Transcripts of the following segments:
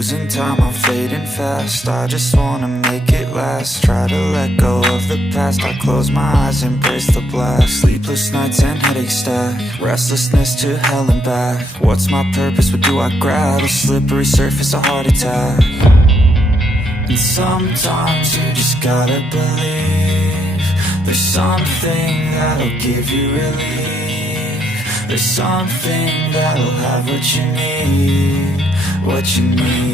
Losing time, I'm fading fast. I just wanna make it last. Try to let go of the past. I close my eyes, embrace the blast. Sleepless nights and headaches stack. Restlessness to hell and back. What's my purpose? What do I grab? A slippery surface, a heart attack. And sometimes you just gotta believe there's something that'll give you relief. There's something that'll have what you need, what you need.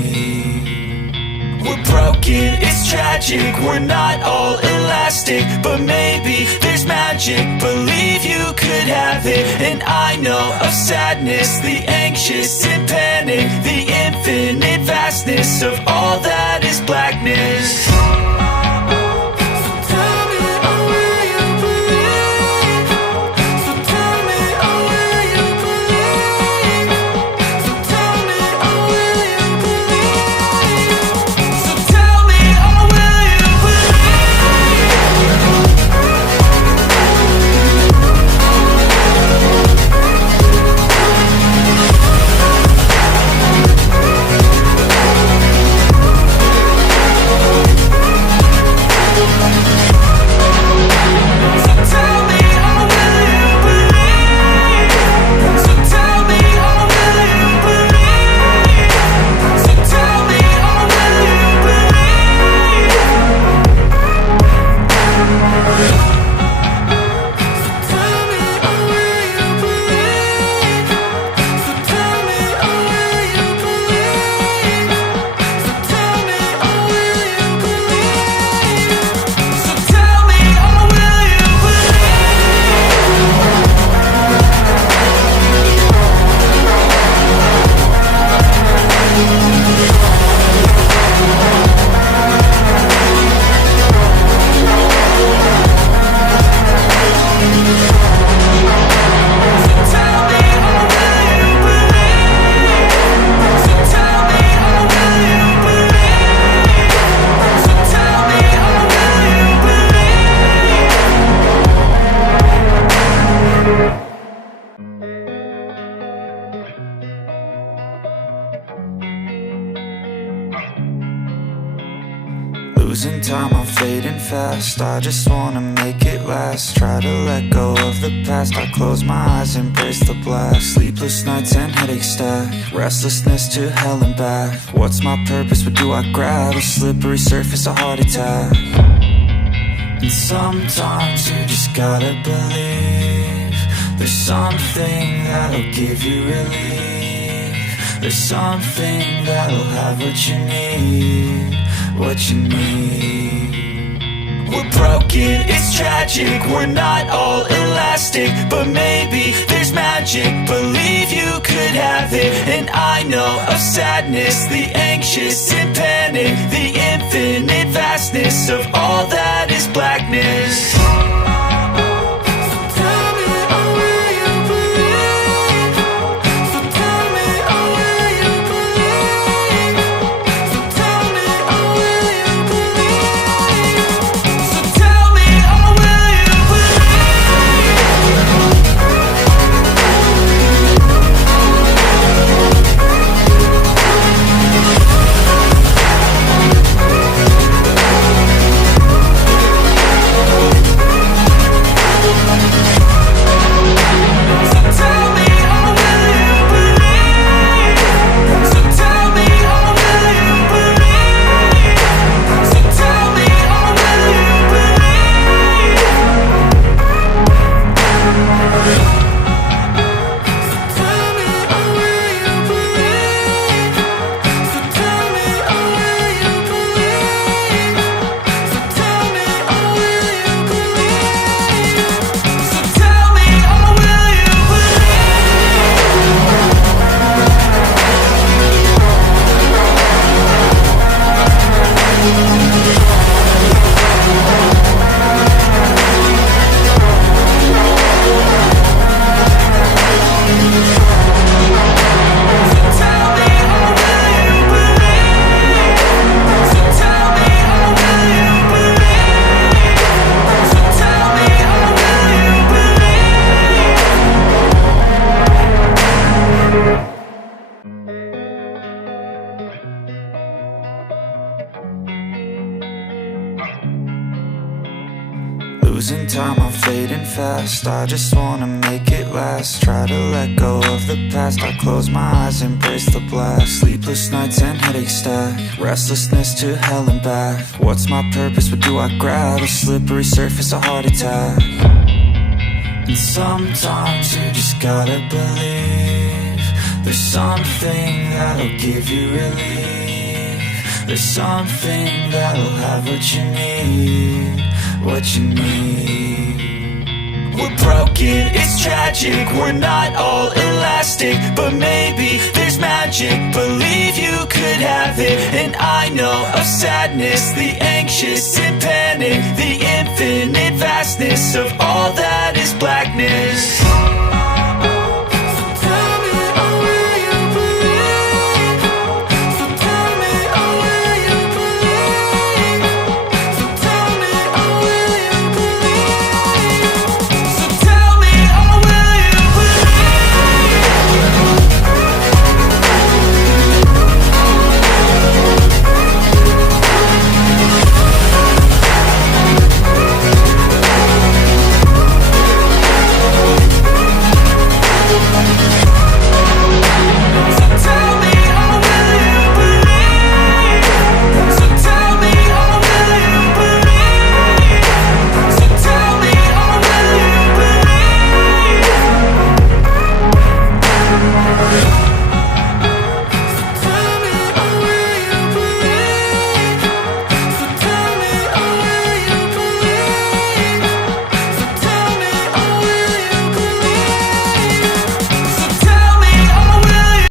We're broken, it's tragic, we're not all elastic, but maybe there's magic, believe you could have it. And I know of sadness, the anxious and panic, the infinite vastness of all that is blackness. Losing time, I'm fading fast. I just wanna make it last. Try to let go of the past. I close my eyes, embrace the blast. Sleepless nights and headaches stack. Restlessness to hell and back. What's my purpose? What do I grab? A slippery surface, a heart attack. And sometimes you just gotta believe there's something that'll give you relief. There's something that'll have what you need, what you need. We're broken, it's tragic, we're not all elastic, but maybe there's magic, believe you could have it. And I know of sadness, the anxious and panic, the infinite vastness of all that is blackness. losing time, I'm fading fast. I just wanna make it last. Try to let go of the past. I close my eyes, embrace the blast. Sleepless nights and headache stack. Restlessness to hell and back. What's my purpose, what do I grab? A slippery surface, a heart attack. And sometimes you just gotta believe there's something that'll give you relief. There's something that'll have what you need, what you need. We're broken, it's tragic, we're not all elastic, but maybe there's magic. Believe you could have it. And I know of sadness, the anxious and panic, the infinite vastness of all that is blackness.